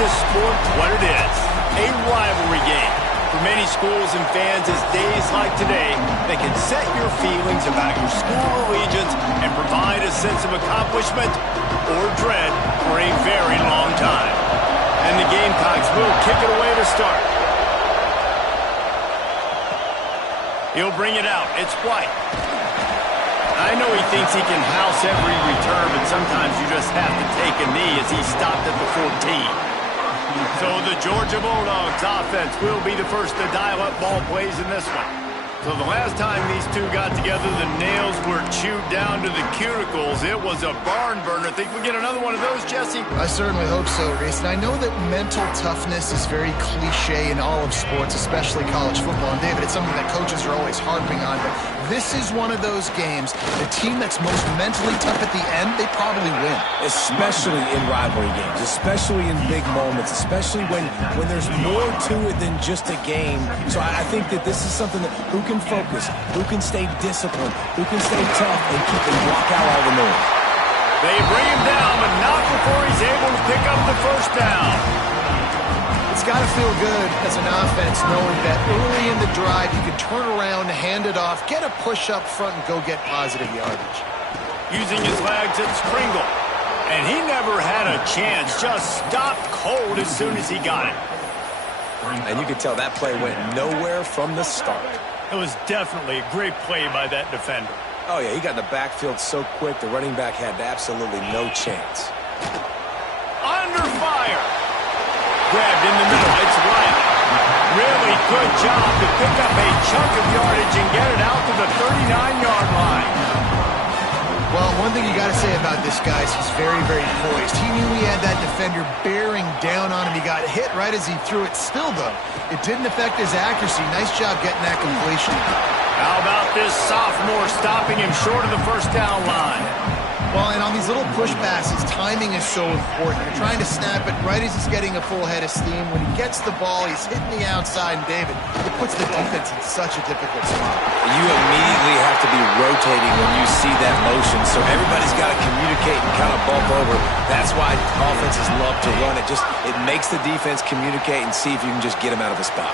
this sport what it is, a rivalry game. For many schools and fans, it's days like today that can set your feelings about your school allegiance and provide a sense of accomplishment or dread for a very long time. And the Gamecocks will kick it away to start. He'll bring it out. It's White. I know he thinks he can house every return, but sometimes you just have to take a knee as he stopped at the 14. So the Georgia Bulldogs offense will be the first to dial up ball plays in this one. So the last time these two got together, the nails were chewed down to the cuticles. It was a barn burner. Think we get another one of those, Jesse? I certainly hope so, Reese. And I know that mental toughness is very cliche in all of sports, especially college football. And David, it's something that coaches are always harping on. But this is one of those games, the team that's most mentally tough at the end, they probably win. Especially in rivalry games, especially in big moments, especially when there's more to it than just a game. So I think that this is something that who can focus, who can stay disciplined, who can stay tough and keep and block out all the noise. They bring him down, but not before he's able to pick up the first down. It's got to feel good as an offense knowing that early in the drive you can turn around, hand it off, get a push up front, and go get positive yardage. Using his legs, it's Kringle. And he never had a chance, just stopped cold as soon as he got it. And you could tell that play went nowhere from the start. It was definitely a great play by that defender. Oh, yeah, he got in the backfield so quick, the running back had absolutely no chance. Under fire. Grabbed in the middle. It's Riley. Really good job to pick up a chunk of yardage and get it out to the 39-yard line. Well, one thing you got to say about this guy is he's very, very poised. He knew he had that defender bearing down on him. He got hit right as he threw it. Still, though, it didn't affect his accuracy. Nice job getting that completion. How about this sophomore stopping him short of the first down line? Well, and on these little push passes, timing is so important. You're trying to snap it right as he's getting a full head of steam. When he gets the ball, he's hitting the outside, and David, it puts the defense in such a difficult spot. You immediately have to be rotating when you see that motion, so everybody's got to communicate and kind of bump over. That's why offenses love to run it. It makes the defense communicate and see if you can just get him out of a spot.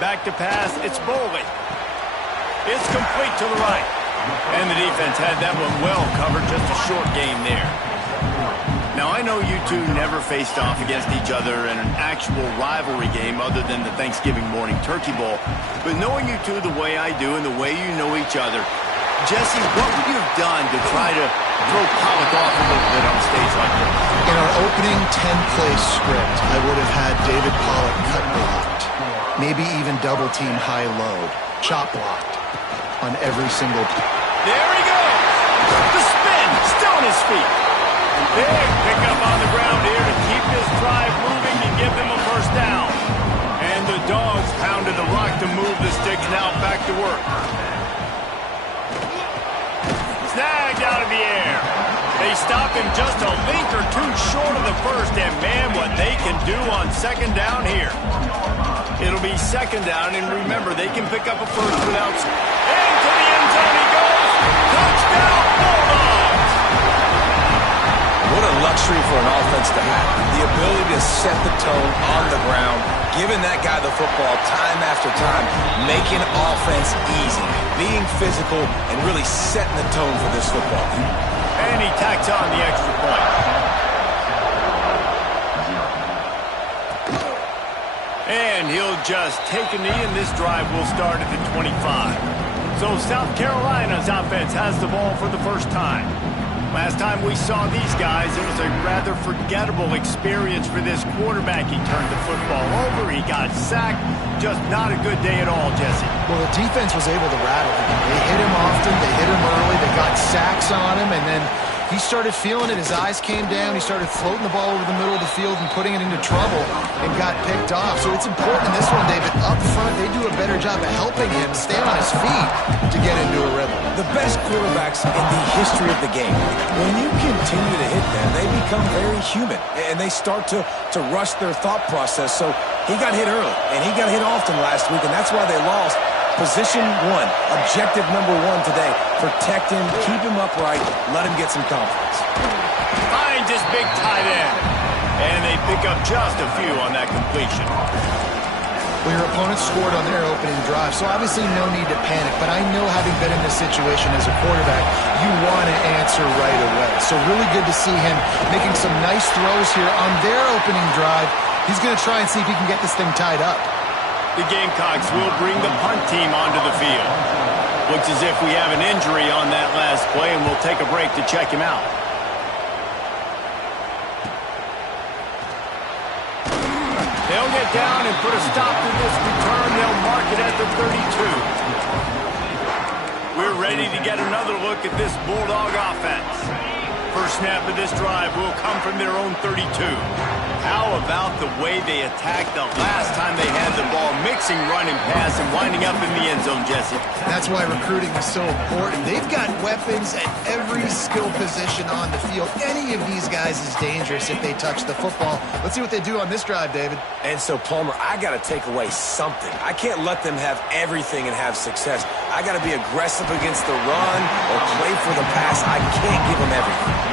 Back to pass, it's Boley. It's complete to the right. And the defense had that one well covered, just a short game there. Now, I know you two never faced off against each other in an actual rivalry game other than the Thanksgiving morning turkey bowl. But knowing you two the way I do and the way you know each other, Jesse, what would you have done to try to throw Pollock off a little bit on a stage like this? In our opening 10-play script, I would have had David Pollock cut blocked. Maybe even double-team high-low, chop blocked on every single. There he goes! The spin, still on his feet. Big pickup on the ground here to keep this drive moving and give them a first down. And the Dogs pounded the rock to move the sticks, now back to work. Snagged out of the air. They stop him just a link or two short of the first, and man, what they can do on second down here. It'll be second down, and remember, they can pick up a first without. Into the end zone he goes. Touchdown, Bulldogs! What a luxury for an offense to have. The ability to set the tone on the ground, giving that guy the football time after time, making offense easy, being physical, and really setting the tone for this football team. And he tacks on the extra point. And he'll just take a knee, and this drive will start at the 25. So South Carolina's offense has the ball for the first time. Last time we saw these guys, it was a rather forgettable experience for this quarterback. He turned the football over, he got sacked. Just not a good day at all, Jesse. Well, the defense was able to rattle him. They hit him often, they hit him early, they got sacks on him, and then he started feeling it. His eyes came down. He started floating the ball over the middle of the field and putting it into trouble and got picked off. So it's important in this one, David. Up front, they do a better job of helping him stay on his feet to get into a rhythm. The best quarterbacks in the history of the game, when you continue to hit them, they become very human, and they start to rush their thought process. So he got hit early, and he got hit often last week, and that's why they lost. Position one, objective number one today. Protect him, keep him upright, let him get some confidence. finds his big tight end. And they pick up just a few on that completion. Well, your opponent scored on their opening drive, so obviously no need to panic. But I know, having been in this situation as a quarterback, you want to answer right away. So really good to see him making some nice throws here on their opening drive. He's going to try and see if he can get this thing tied up. The Gamecocks will bring the punt team onto the field. Looks as if we have an injury on that last play, and we'll take a break to check him out. They'll get down and put a stop to this return. They'll mark it at the 32. We're ready to get another look at this Bulldog offense. First snap of this drive will come from their own 32. How about the way they attacked the last time they had the ball, mixing run and pass and winding up in the end zone, Jesse? That's why recruiting is so important. They've got weapons at every skill position on the field. Any of these guys is dangerous if they touch the football. Let's see what they do on this drive, David. And so, Palmer, I got to take away something. I can't let them have everything and have success. I got to be aggressive against the run or play for the pass. I can't give them everything.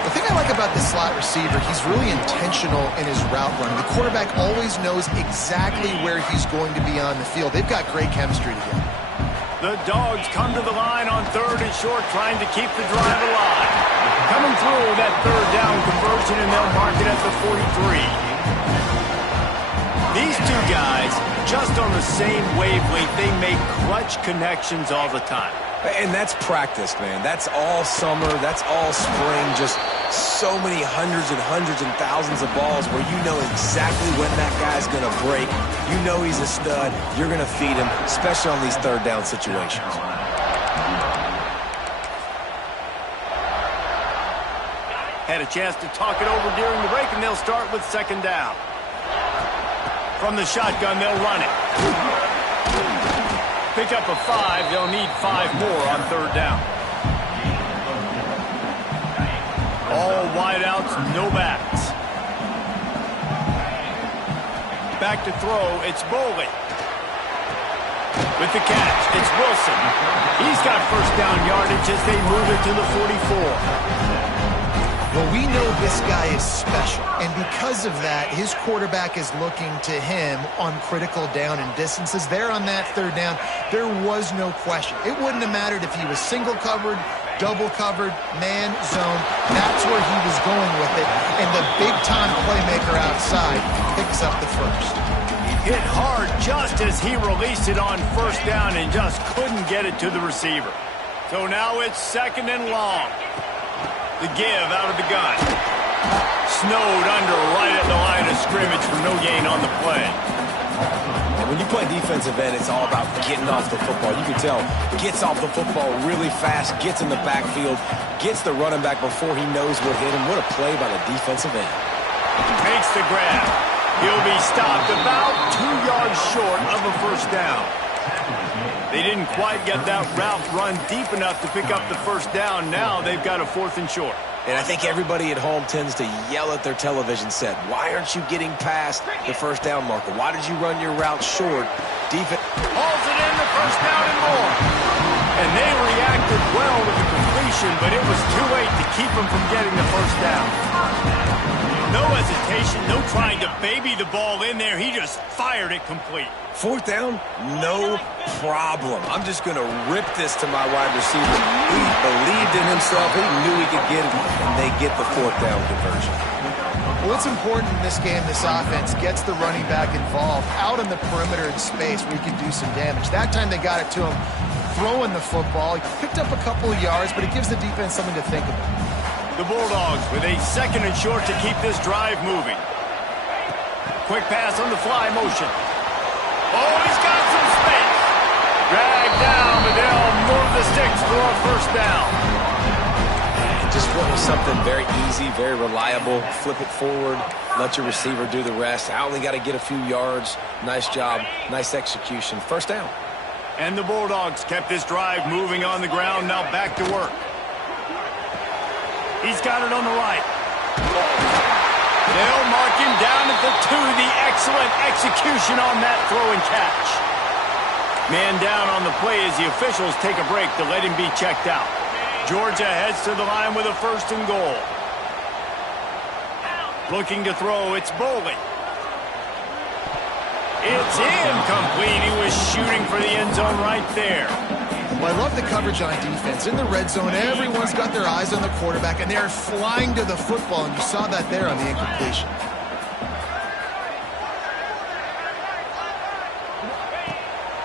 The thing I like about this slot receiver, he's really intentional in his route running. The quarterback always knows exactly where he's going to be on the field. They've got great chemistry together. The Dogs come to the line on 3rd and short, trying to keep the drive alive. Coming through that 3rd down conversion, and they'll mark it at the 43. These two guys, just on the same wavelength, they make clutch connections all the time. And that's practice, man. That's all summer. That's all spring. Just so many hundreds and thousands of balls where you know exactly when that guy's going to break. You know he's a stud. You're going to feed him, especially on these 3rd down situations. Had a chance to talk it over during the break, and they'll start with 2nd down. From the shotgun, they'll run it. Pick up a 5. They'll need 5 more on 3rd down. All wideouts, no backs. Back to throw, it's Boley. With the catch, it's Wilson. He's got 1st down yardage as they move it to the 44. Well, we know this guy is special, and because of that, his quarterback is looking to him on critical down and distances. There on that 3rd down, there was no question. It wouldn't have mattered if he was single covered, double covered, man, zone. That's where he was going with it, and the big-time playmaker outside picks up the 1st. Hit hard just as he released it on 1st down and just couldn't get it to the receiver. So now it's 2nd and long. The give out of the gun. Snowed under right at the line of scrimmage for no gain on the play. And when you play defensive end, it's all about getting off the football. You can tell, gets off the football really fast, gets in the backfield, gets the running back before he knows what hit him. What a play by the defensive end. Takes the grab. He'll be stopped about 2 yards short of a 1st down. They didn't quite get that route run deep enough to pick up the 1st down. Now they've got a 4th and short. And I think everybody at home tends to yell at their television set. Why aren't you getting past the 1st down marker? Why did you run your route short? Defense hauls it in, the 1st down and more. And they reacted well to the completion, but it was too late to keep them from getting the 1st down. No hesitation, no trying to baby the ball in there. He just fired it complete. 4th down, no problem. I'm just going to rip this to my wide receiver. He believed in himself. He knew he could get it, and they get the 4th down conversion. Well, what's important in this game, this offense gets the running back involved out on the perimeter in space where he can do some damage. That time they got it to him throwing the football. He picked up a couple of yards, but it gives the defense something to think about. The Bulldogs with a 2nd and short to keep this drive moving. Quick pass on the fly motion. Oh, he's got some space. Dragged down, but they'll move the sticks for a 1st down. Just want something very easy, very reliable. Flip it forward, let your receiver do the rest. I only got to get a few yards. Nice job, nice execution. 1st down. And the Bulldogs kept this drive moving on the ground. Now back to work. He's got it on the right. They'll mark him down at the 2. The excellent execution on that throw and catch. Man down on the play as the officials take a break to let him be checked out. Georgia heads to the line with a 1st and goal. Looking to throw, it's Boley. It's incomplete. He was shooting for the end zone right there. Well, I love the coverage on defense. In the red zone, everyone's got their eyes on the quarterback, and they're flying to the football, and you saw that there on the incompletion.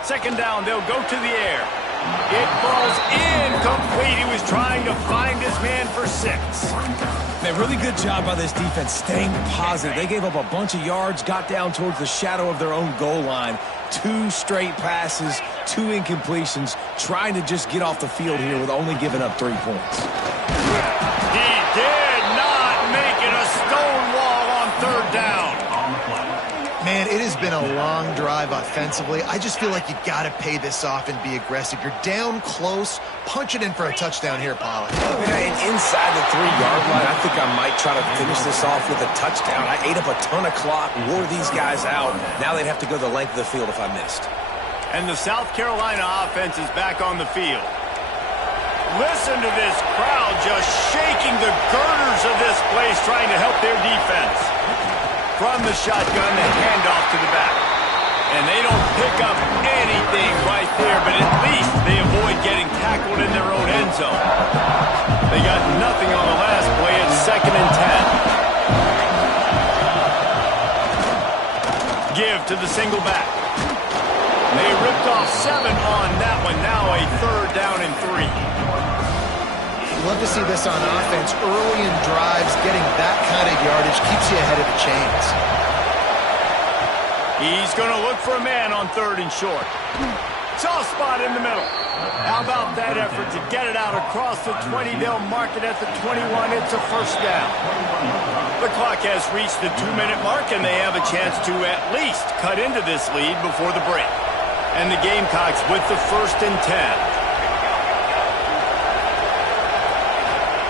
Second down, they'll go to the air. It falls incomplete. He was trying to find his man for 6. Man, really good job by this defense staying positive. They gave up a bunch of yards, got down towards the shadow of their own goal line. 2 straight passes, 2 incompletions, trying to just get off the field here with only giving up 3 points. He did not make it a stone wall on 3rd down. Man, it has been a long drive offensively. I just feel like you got to pay this off and be aggressive. You're down close. Punch it in for a touchdown here, Pollard. And inside the 3-yard line, I think I might try to finish this off with a touchdown. I ate up a ton of clock, wore these guys out. Now they'd have to go the length of the field if I missed. And the South Carolina offense is back on the field. Listen to this crowd just shaking the girders of this place, trying to help their defense. From the shotgun, the handoff to the back. And they don't pick up anything right there, but at least they avoid getting tackled in their own end zone. They got nothing on the last play. It's 2nd and 10. Give to the single back. They ripped off 7 on that one. Now a 3rd down and 3. Love to see this on offense. Early in drives, getting that kind of yardage keeps you ahead of the chains. He's going to look for a man on 3rd and short. Soft spot in the middle. How about that effort to get it out across the 20? They'll mark it at the 21. It's a 1st down. The clock has reached the 2-minute mark, and they have a chance to at least cut into this lead before the break. And the Gamecocks with the 1st and 10.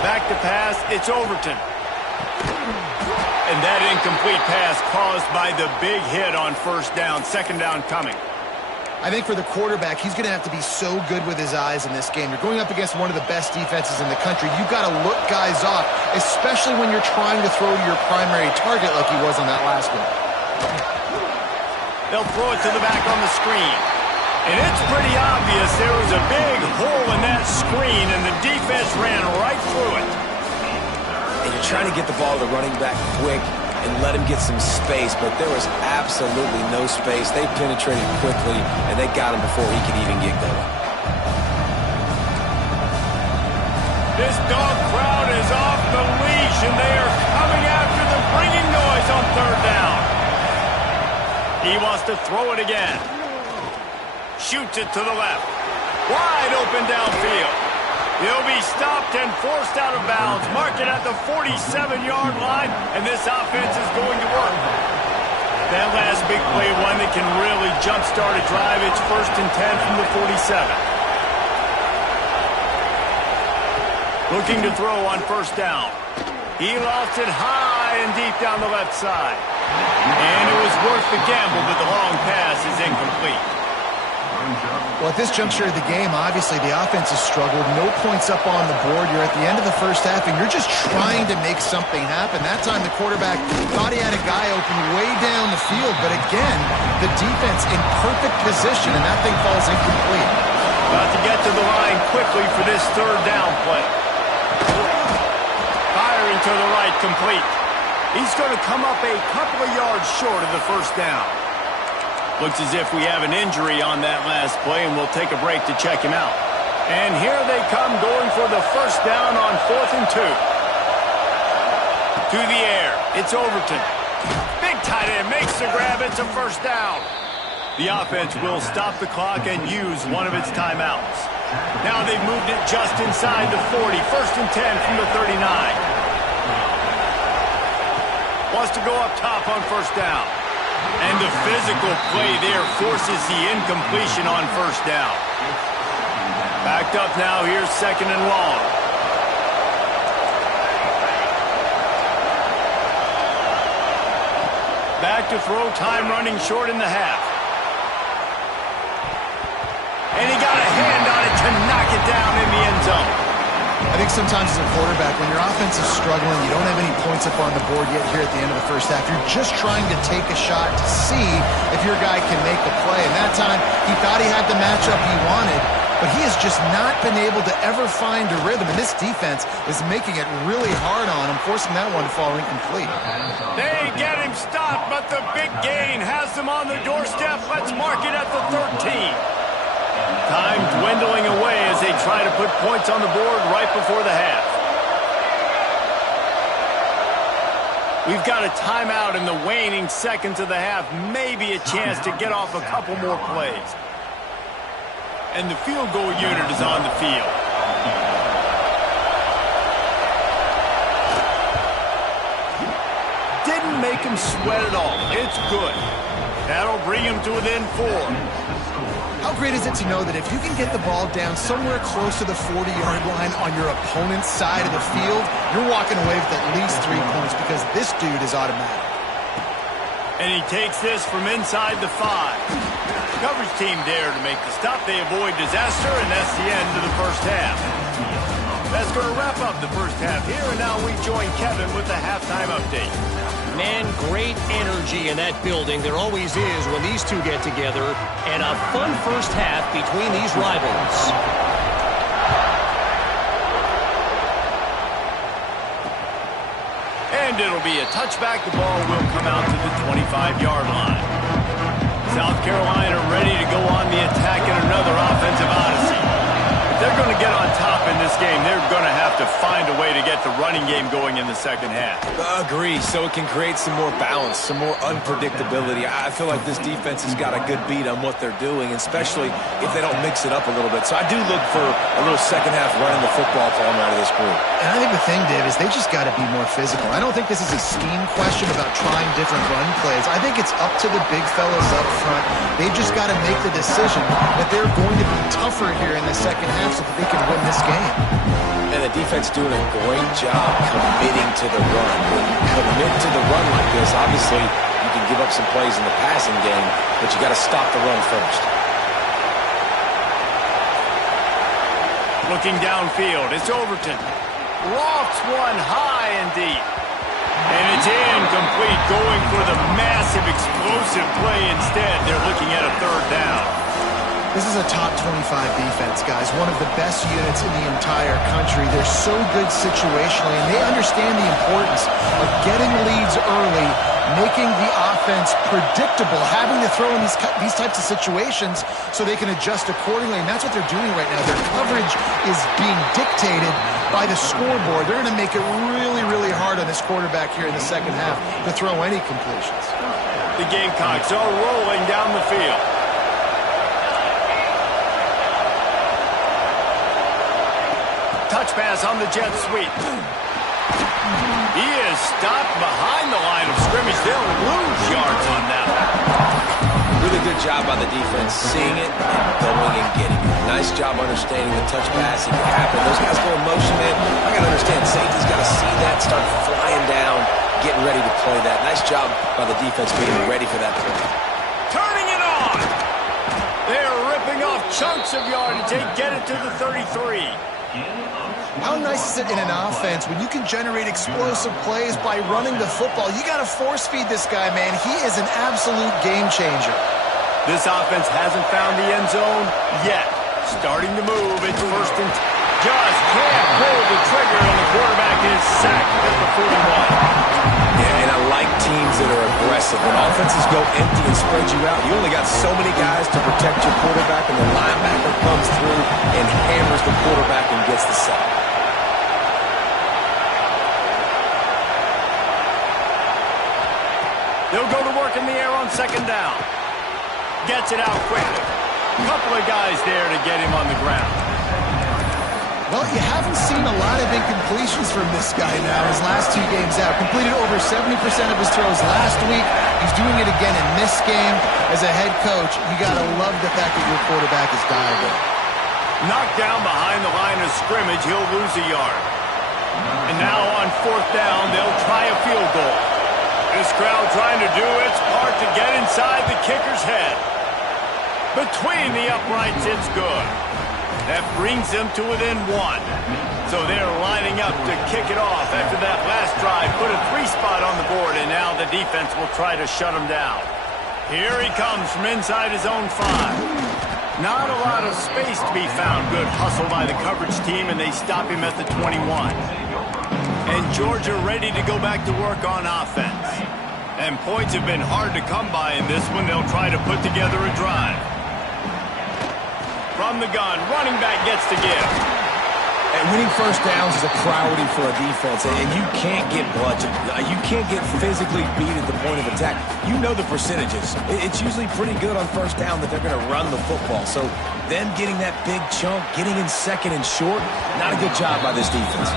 Back to pass, it's Overton. And that incomplete pass caused by the big hit on 1st down. 2nd down coming. I think for the quarterback, he's going to have to be so good with his eyes in this game. You're going up against one of the best defenses in the country. You've got to look guys off, especially when you're trying to throw to your primary target like he was on that last one. They'll throw it to the back on the screen. And it's pretty obvious there was a big hole in that screen, and the defense ran right through it. And you're trying to get the ball to the running back quick and let him get some space, but there was absolutely no space. They penetrated quickly, and they got him before he could even get going. This dog crowd is off the leash, and they are coming after them, bringing noise on 3rd down. He wants to throw it again. Shoots it to the left. Wide open downfield. He'll be stopped and forced out of bounds. Mark it at the 47-yard line, and this offense is going to work. That last big play, one that can really jumpstart a drive. It's 1st and 10 from the 47. Looking to throw on 1st down. He lost it high and deep down the left side. And it was worth the gamble, but the long pass is incomplete. Well, at this juncture of the game, obviously the offense has struggled. No points up on the board. You're at the end of the 1st half, and you're just trying to make something happen. That time the quarterback thought he had a guy open way down the field, but again, the defense in perfect position, and that thing falls incomplete. About to get to the line quickly for this 3rd down play. Firing to the right, complete. He's going to come up a couple of yards short of the 1st down. Looks as if we have an injury on that last play, and we'll take a break to check him out. And here they come, going for the 1st down on 4th and 2. To the air, it's Overton. Big tight end makes the grab, it's a 1st down. The offense will stop the clock and use one of its timeouts. Now they've moved it just inside the 40, 1st and 10 from the 39. Wants to go up top on 1st down. And the physical play there forces the incompletion on 1st down. Backed up now, here's 2nd and long. Back to throw, time running short in the half. And he got a hand on it to knock it down in the end zone. I think sometimes as a quarterback, when your offense is struggling, you don't have any points up on the board yet here at the end of the first half. You're just trying to take a shot to see if your guy can make a play. And that time, he thought he had the matchup he wanted, but he has just not been able to ever find a rhythm. And this defense is making it really hard on him, forcing that one to fall incomplete. They get him stopped, but the big gain has them on the doorstep. Let's mark it at the 13. Time dwindling away as they try to put points on the board right before the half. We've got a timeout in the waning seconds of the half. Maybe a chance to get off a couple more plays. And the field goal unit is on the field. Didn't make him sweat at all. It's good. That'll bring him to within 4. How great is it to know that if you can get the ball down somewhere close to the 40-yard line on your opponent's side of the field, you're walking away with at least 3 points because this dude is automatic. And he takes this from inside the 5. Coverage team there to make the stop. They avoid disaster, and that's the end of the first half. That's going to wrap up the first half here, and now we join Kevin with the halftime update. Man, great energy in that building. There always is when these two get together, and a fun first half between these rivals. And it'll be a touchback. The ball will come out to the 25-yard line. South Carolina ready to go on the attack in another offensive odyssey. If they're going to get on top in this game, they're going to have to find a way to get the running game going in the second half. Agree, so it can create some more balance, some more unpredictability. I feel like this defense has got a good beat on what they're doing, especially if they don't mix it up a little bit. So I do look for a little second half running the football falling out of this group. And I think the thing, Dave, is they just got to be more physical. I don't think this is a scheme question about trying different run plays. I think it's up to the big fellas up front. They've just got to make the decision that they're going to be tougher here in the second half so that they can win this game. And the defense doing a great job committing to the run. When you commit to the run like this, obviously you can give up some plays in the passing game, but you got to stop the run first. Looking downfield, it's Overton. Lofts one high and deep. And it's incomplete, going for the massive explosive play instead. They're looking at a third down. This is a top 25 defense, guys. One of the best units in the entire country. They're so good situationally, and they understand the importance of getting leads early, making the offense predictable, having to throw in these types of situations so they can adjust accordingly, and that's what they're doing right now. Their coverage is being dictated by the scoreboard. They're going to make it really, really hard on this quarterback here in the second half to throw any completions. The Gamecocks are rolling down the field. Touch pass on the jet sweep. He is stopped behind the line of scrimmage. They'll lose yards on that one. Really good job by the defense, seeing it and going and getting it. Nice job understanding the touch passing can happen. Those guys go in motion, man. I got to understand, safety's got to see that, start flying down, getting ready to play that. Nice job by the defense being ready for that play. Turning it on. They're ripping off chunks of yardage. They get it to the 33. How nice is it in an offense when you can generate explosive plays by running the football? You got to force feed this guy, man. He is an absolute game changer. This offense hasn't found the end zone yet. Starting to move. It's first and just can't pull the trigger, and the quarterback is sacked at the 41. Yeah, and I like teams that are aggressive. When offenses go empty and spread you out, you only got so many guys to protect your quarterback, and the linebacker comes through and hammers the quarterback and gets the sack. They'll go to work in the air on second down. Gets it out quickly. Couple of guys there to get him on the ground. Well, you haven't seen a lot of incompletions from this guy now his last 2 games out. Completed over 70% of his throws last week. He's doing it again in this game. As a head coach, you got to love the fact that your quarterback is dialed. Knocked down behind the line of scrimmage, he'll lose a yard. And now on fourth down, they'll try a field goal. This crowd trying to do its part to get inside the kicker's head. Between the uprights, it's good. That brings them to within 1. So they're lining up to kick it off after that last drive. Put a 3 spot on the board, and now the defense will try to shut them down. Here he comes from inside his own 5. Not a lot of space to be found. Good hustle by the coverage team, and they stop him at the 21. And Georgia ready to go back to work on offense. And points have been hard to come by in this one. They'll try to put together a drive. From the gun, running back gets to give. And winning first downs is a priority for a defense, and you can't get bludgeoned. You can't get physically beat at the point of attack. You know the percentages. It's usually pretty good on first down that they're going to run the football. So them getting that big chunk, getting in second and short, not a good job by this defense.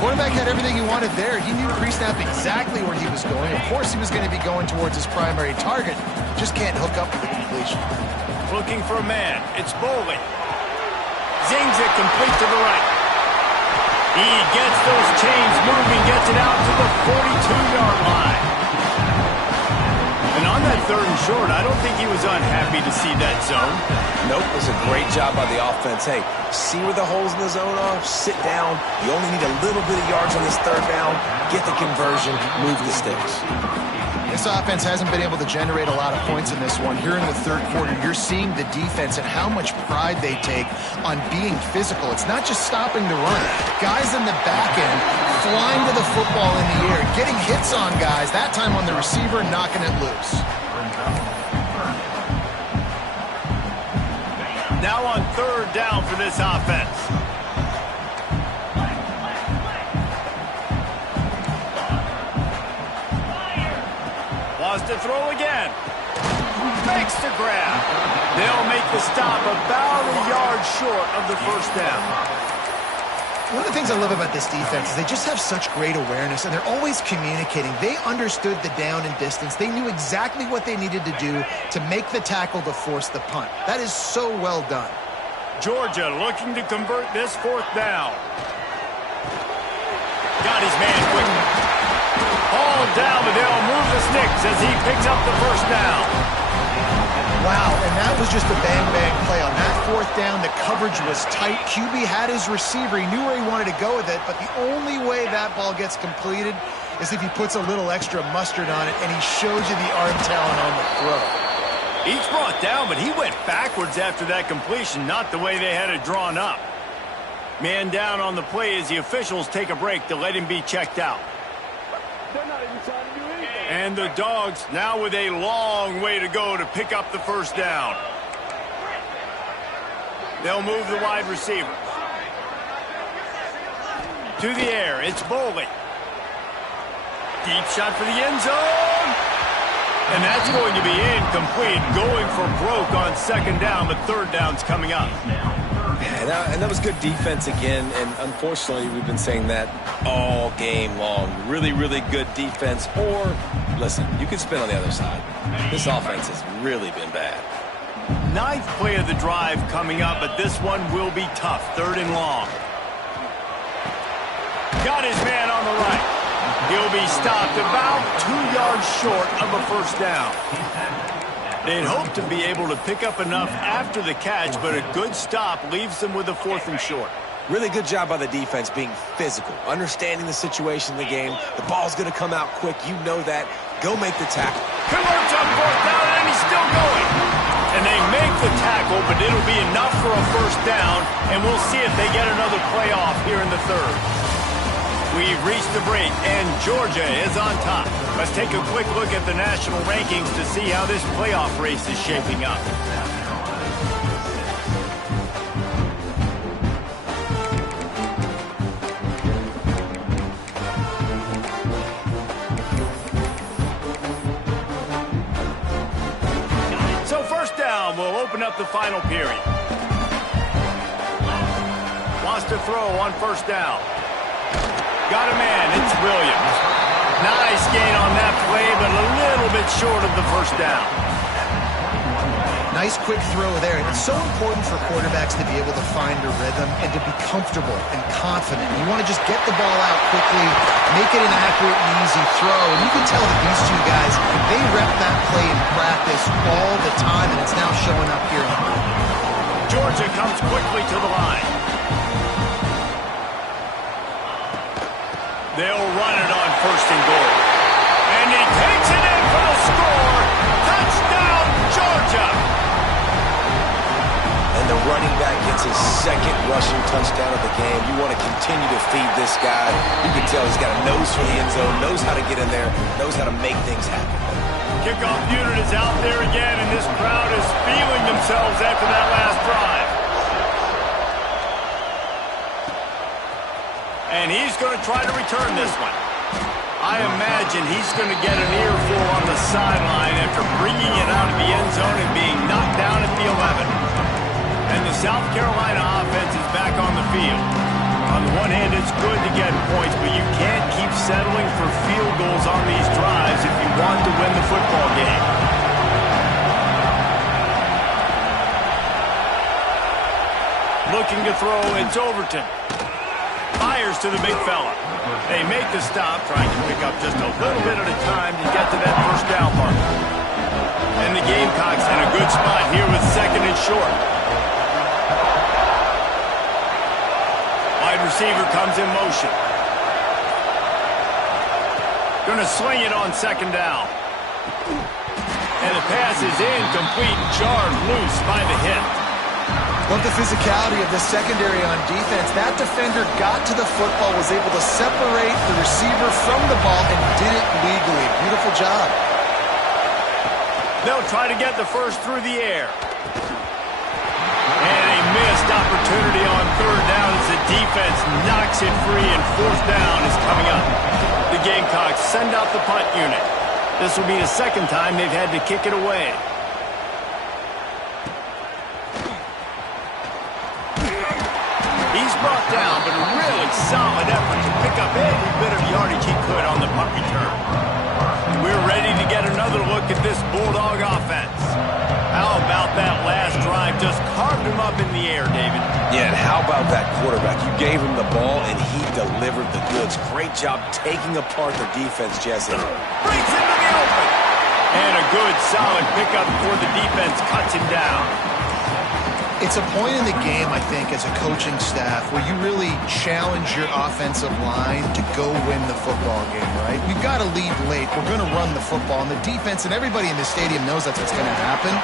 Quarterback had everything he wanted there. He knew pre-snap exactly where he was going. Of course he was going to be going towards his primary target. Just can't hook up with the completion. Looking for a man. It's Bowling. Zings it complete to the right. He gets those chains moving, gets it out to the 42-yard line. And on that 3rd and short, I don't think he was unhappy to see that zone. Nope, it was a great job by the offense. Hey, see where the holes in the zone are, sit down. You only need a little bit of yards on this 3rd down, get the conversion, move the sticks. This offense hasn't been able to generate a lot of points in this one. Here in the 3rd quarter, you're seeing the defense and how much pride they take on being physical. It's not just stopping the run. Guys in the back end flying to the football in the air, getting hits on guys, that time on the receiver, knocking it loose. Now on 3rd down for this offense. To throw again. Makes the grab. They'll make the stop about a yard short of the 1st down. One of the things I love about this defense is they just have such great awareness, and they're always communicating. They understood the down and distance. They knew exactly what they needed to do to make the tackle to force the punt. That is so well done. Georgia looking to convert this 4th down. Got his man quickly. Hauled down, but they'll move the sticks as he picks up the 1st down. Wow, and that was just a bang-bang play. On that 4th down, the coverage was tight. QB had his receiver. He knew where he wanted to go with it, but the only way that ball gets completed is if he puts a little extra mustard on it, and he shows you the arm talent on the throw. Each brought down, but he went backwards after that completion, not the way they had it drawn up. Man down on the play as the officials take a break to let him be checked out. And the Dogs now with a long way to go to pick up the 1st down. They'll move the wide receiver. To the air, it's Bowling. Deep shot for the end zone. And that's going to be incomplete. Going for broke on 2nd down, but 3rd down's coming up. And that was good defense again, and unfortunately we've been saying that all game long. Really, really good defense, or, listen, you can spin on the other side. This offense has really been bad. 9th play of the drive coming up, but this one will be tough. 3rd and long. Got his man on the right. He'll be stopped about 2 yards short of a 1st down. They'd hope to be able to pick up enough after the catch, but a good stop leaves them with a 4th and short. Really good job by the defense being physical, understanding the situation in the game. The ball's going to come out quick. You know that. Go make the tackle. Converts on 4th down, and he's still going. And they make the tackle, but it'll be enough for a 1st down, and we'll see if they get another play off here in the 3rd. We've reached the break, and Georgia is on top. Let's take a quick look at the national rankings to see how this playoff race is shaping up. So 1st down will open up the final period. Wants to throw on 1st down. Got a man, it's Williams. Nice gain on that play, but a little bit short of the 1st down. Nice quick throw there. And it's so important for quarterbacks to be able to find a rhythm and to be comfortable and confident. You want to just get the ball out quickly, make it an accurate and easy throw. And you can tell that these 2 guys, they rep that play in practice all the time, and it's now showing up here in the game. Georgia comes quickly to the line. They'll run it on 1st and goal. And he takes it in for the score. Touchdown, Georgia! And the running back gets his 2nd rushing touchdown of the game. You want to continue to feed this guy. You can tell he's got a nose for the end zone, knows how to get in there, knows how to make things happen. Kickoff unit is out there again, and this crowd is feeling themselves after that last drive. And he's going to try to return this one. I imagine he's going to get an earful on the sideline after bringing it out of the end zone and being knocked down at the 11. And the South Carolina offense is back on the field. On the one hand, it's good to get points, but you can't keep settling for field goals on these drives if you want to win the football game. Looking to throw, it's Overton. Fires to the big fella. They make the stop, trying to pick up just a little bit at a time to get to that 1st down mark. And the Gamecocks in a good spot here with 2nd and short. Wide receiver comes in motion. Going to sling it on 2nd down. And the pass is incomplete, jarred loose by the hit. Love the physicality of the secondary on defense. That defender got to the football, was able to separate the receiver from the ball, and did it legally. Beautiful job. They'll try to get the 1st through the air. And a missed opportunity on 3rd down as the defense knocks it free, and 4th down is coming up. The Gamecocks send out the punt unit. This will be the 2nd time they've had to kick it away. He's brought down, but a really solid effort to pick up every bit of yardage he could on the punt return. We're ready to get another look at this Bulldog offense. How about that last drive? Just carved him up in the air, David. Yeah, and how about that quarterback? You gave him the ball, and he delivered the goods. Great job taking apart the defense, Jesse. Breaks into the open. And a good, solid pickup before the defense cuts him down. It's a point in the game, I think, as a coaching staff where you really challenge your offensive line to go win the football game, right? We've got to lead late. We're going to run the football, and the defense and everybody in the stadium knows that's what's going to happen.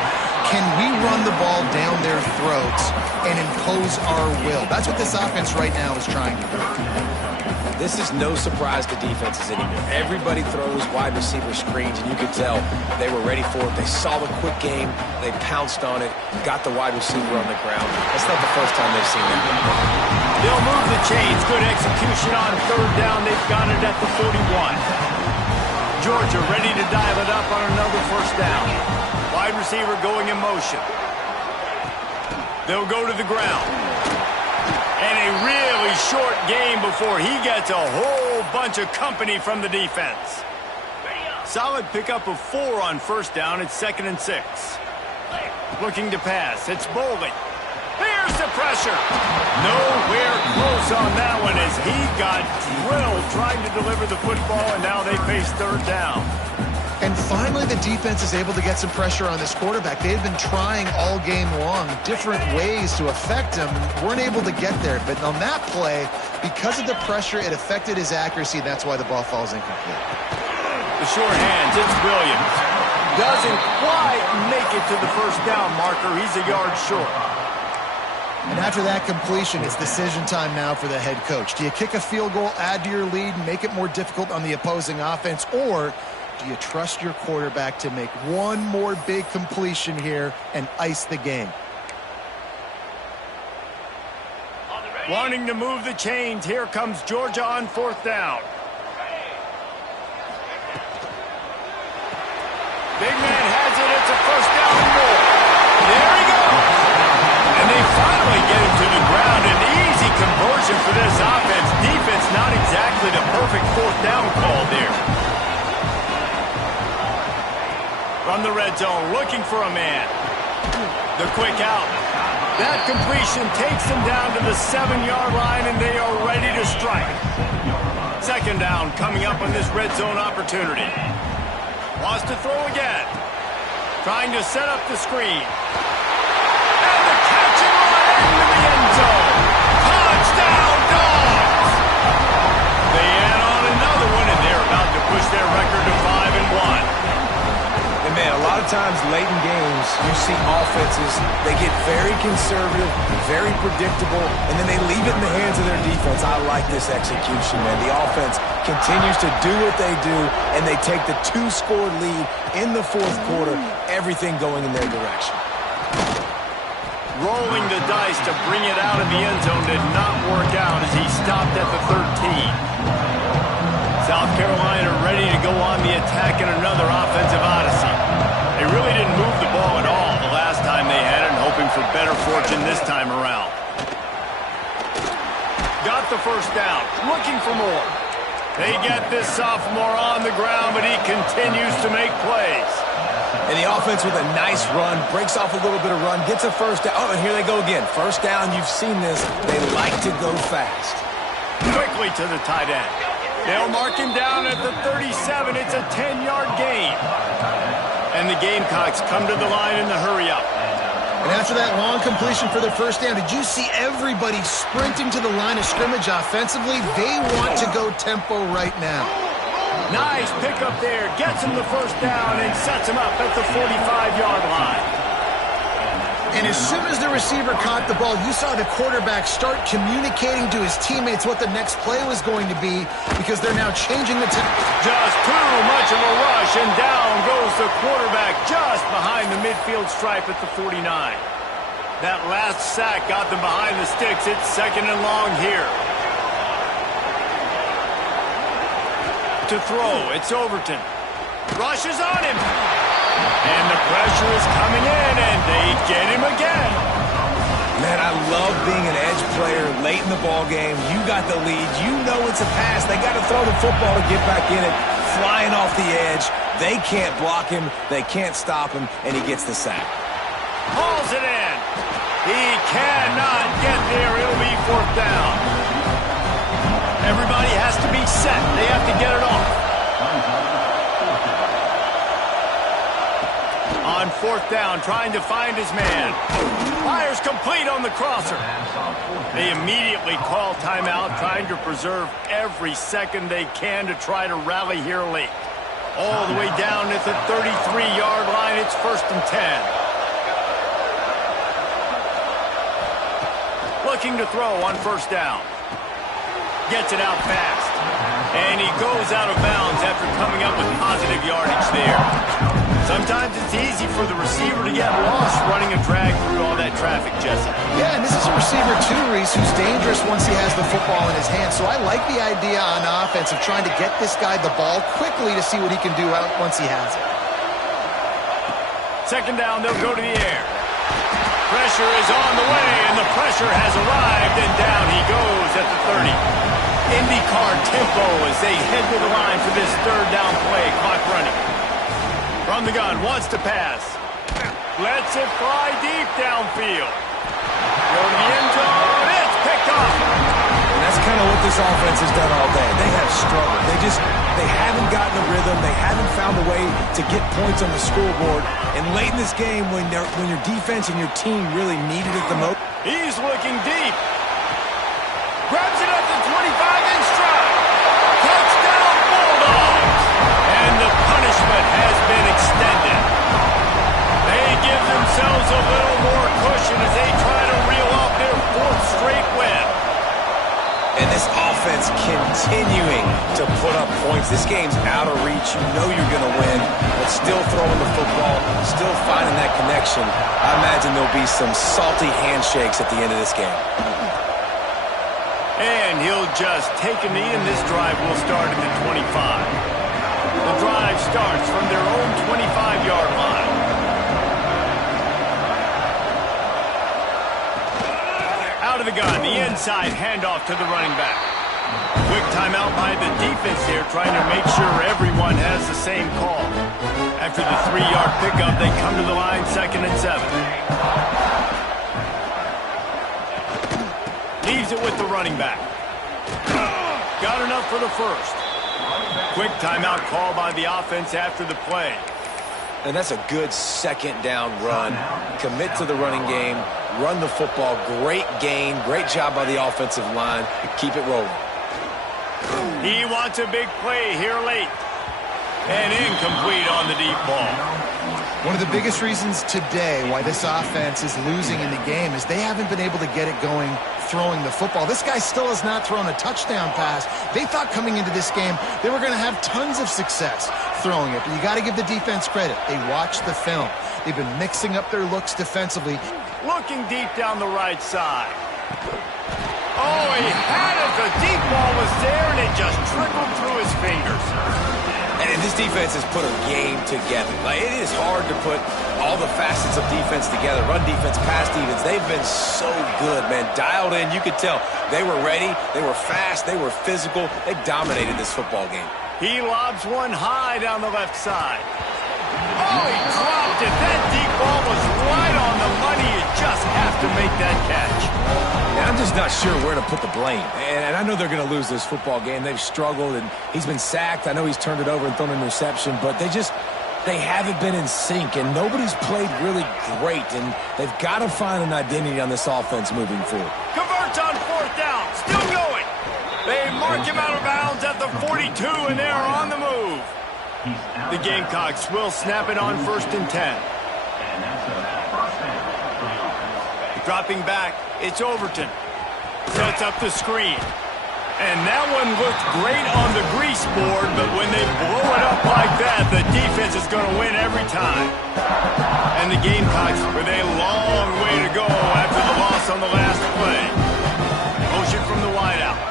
Can we run the ball down their throats and impose our will? That's what this offense right now is trying to do. This is no surprise to defenses anymore. Everybody throws wide receiver screens, and you can tell they were ready for it. They saw the quick game. They pounced on it, got the wide receiver on the ground. That's not the first time they've seen that. They'll move the chains. Good execution on 3rd down. They've got it at the 41. Georgia ready to dial it up on another 1st down. Wide receiver going in motion. They'll go to the ground. And a really short game before he gets a whole bunch of company from the defense. Solid pickup of 4 on 1st down. It's 2nd and 6. Looking to pass. It's Bowling. Here's the pressure. Nowhere close on that one as he got drilled trying to deliver the football, and now they face 3rd down. And finally, the defense is able to get some pressure on this quarterback. They had been trying all game long different ways to affect him. Weren't able to get there. But on that play, because of the pressure, it affected his accuracy. That's why the ball falls incomplete. The short hands, it's Williams. Doesn't quite make it to the 1st down marker. He's a yard short. And after that completion, it's decision time now for the head coach. Do you kick a field goal, add to your lead, and make it more difficult on the opposing offense, or do you trust your quarterback to make one more big completion here and ice the game? Wanting to move the chains, here comes Georgia on 4th down. Big man has it, it's a 1st down and more. There he goes. And they finally get him to the ground. An easy conversion for this offense. Defense not exactly the perfect 4th down call there. From the red zone, looking for a man. The quick out. That completion takes them down to the 7-yard line, and they are ready to strike. 2nd down coming up on this red zone opportunity. Wants to throw again. Trying to set up the screen. And the catch and Man, a lot of times late in games, you see offenses, they get very conservative, very predictable, and then they leave it in the hands of their defense. I like this execution, man. The offense continues to do what they do, and they take the 2-score lead in the fourth quarter, everything going in their direction. Rolling the dice to bring it out of the end zone did not work out as he stopped at the 13. South Carolina ready to go on the attack in another offensive odyssey. They really didn't move the ball at all the last time they had it, and hoping for better fortune this time around. Got the first down, looking for more. They get this sophomore on the ground, but he continues to make plays. And the offense with a nice run, breaks off a little bit of run, gets a first down. Oh, and here they go again. First down, you've seen this. They like to go fast. Quickly to the tight end. They'll mark him down at the 37. It's a 10-yard gain. And the Gamecocks come to the line in the hurry-up. And after that long completion for the first down, did you see everybody sprinting to the line of scrimmage offensively? They want to go tempo right now. Nice pickup there. Gets him the first down and sets him up at the 45-yard line. And as soon as the receiver caught the ball, you saw the quarterback start communicating to his teammates what the next play was going to be, because they're now changing the tempo. Just too much of a rush, and down goes the quarterback just behind the midfield stripe at the 49. That last sack got them behind the sticks. It's second and long here. To throw, it's Overton. Rushes on him. And the pressure is coming in, and they get him again. Man, I love being an edge player late in the ball game. You got the lead. You know it's a pass. They got to throw the football to get back in it. Flying off the edge. They can't block him. They can't stop him, and he gets the sack. Hauls it in. He cannot get there. It'll be fourth down. Everybody has to be set. They have to get it off. On fourth down, trying to find his man. Fires complete on the crosser. They immediately call timeout, trying to preserve every second they can to try to rally here late. All the way down at the 33-yard line, it's first and 10. Looking to throw on first down. Gets it out fast. And he goes out of bounds after coming up with positive yardage there. Sometimes it's easy for the receiver to get lost running a drag through all that traffic, Jesse. Yeah, and this is a receiver too, Reese, who's dangerous once he has the football in his hands. So I like the idea on offense of trying to get this guy the ball quickly to see what he can do out once he has it. Second down, they'll go to the air. Pressure is on the way, and the pressure has arrived, and down he goes at the 30. IndyCar tempo as they head to the line for this third down play. Clock running. From the gun, wants to pass. Lets it fly deep downfield. Go to the end zone. It's picked up. And that's kind of what this offense has done all day. They have struggled. They haven't gotten a rhythm. They haven't found a way to get points on the scoreboard. And late in this game, when your defense and your team really needed it the most. He's looking deep. Grabs it at the 25 in stride. Touchdown Bulldogs. And the punishment has been extended. They give themselves a little more cushion as they try to reel off their fourth straight win. And this offense continuing to put up points. This game's out of reach. You know you're going to win, but still throwing the football, still finding that connection. I imagine there'll be some salty handshakes at the end of this game. And he'll just take a knee, and this drive will start at the 25. The drive starts from their own 25-yard line. Out of the gun, the inside handoff to the running back. Quick timeout by the defense there, trying to make sure everyone has the same call. After the 3-yard pickup, they come to the line, second and 7. Leaves it with the running back. Got enough for the first. Quick timeout call by the offense after the play. And that's a good second down run. Commit to the running game. Run the football. Great gain. Great job by the offensive line. Keep it rolling. He wants a big play here late. And incomplete on the deep ball. One of the biggest reasons today why this offense is losing in the game is they haven't been able to get it going throwing the football. This guy still has not thrown a touchdown pass. They thought coming into this game they were going to have tons of success throwing it, but you got to give the defense credit. They watched the film. They've been mixing up their looks defensively. Looking deep down the right side. Oh, he had it. The deep ball was there, and it just trickled through his fingers. And this defense has put a game together. Like, it is hard to put all the facets of defense together. Run defense, pass defense. They've been so good, man. Dialed in. You could tell they were ready. They were fast. They were physical. They dominated this football game. He lobs one high down the left side. Oh, he dropped it. That deep ball was right on the money. You just have to make that catch. And I'm just not sure where to put the blame. And I know they're going to lose this football game. They've struggled, and he's been sacked. I know he's turned it over and thrown an interception, but they haven't been in sync, and nobody's played really great, and they've got to find an identity on this offense moving forward. Converts on fourth down. Still going. They mark him out of bounds at the 42, and they're on the move. The Gamecocks will snap it on 1st and 10. Dropping back, it's Overton. Sets up the screen. And that one looked great on the grease board, but when they blow it up like that, the defense is going to win every time. And the Gamecocks with a long way to go after the loss on the last play. Motion from the wideout.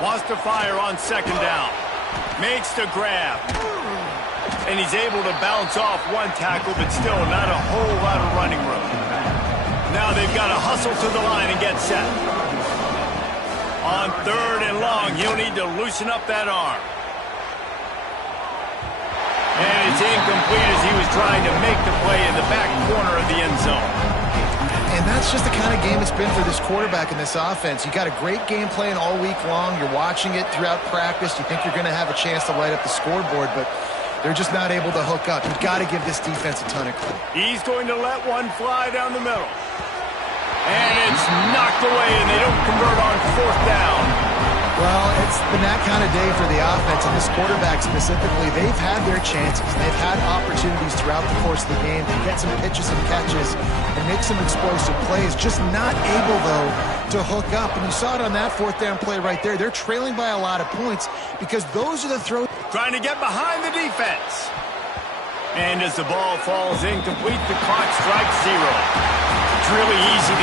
Wants to fire on 2nd down. Makes the grab. And he's able to bounce off one tackle, but still not a whole lot of running room. Now they've got to hustle to the line and get set. On 3rd and long, he'll need to loosen up that arm. And it's incomplete as he was trying to make the play in the back corner of the end zone. And that's just the kind of game it's been for this quarterback in this offense. You got a great game plan all week long. You're watching it throughout practice. You think you're going to have a chance to light up the scoreboard, but they're just not able to hook up. You've got to give this defense a ton of credit. He's going to let one fly down the middle. And it's knocked away, and they don't convert on 4th down. Well, it's been that kind of day for the offense, and this quarterback specifically. They've had their chances. They've had opportunities throughout the course of the game to get some pitches and catches and make some explosive plays. Just not able, though, to hook up. And you saw it on that 4th down play right there. They're trailing by a lot of points because those are the throws. Trying to get behind the defense. And as the ball falls incomplete, the clock strikes 0. It's really easy to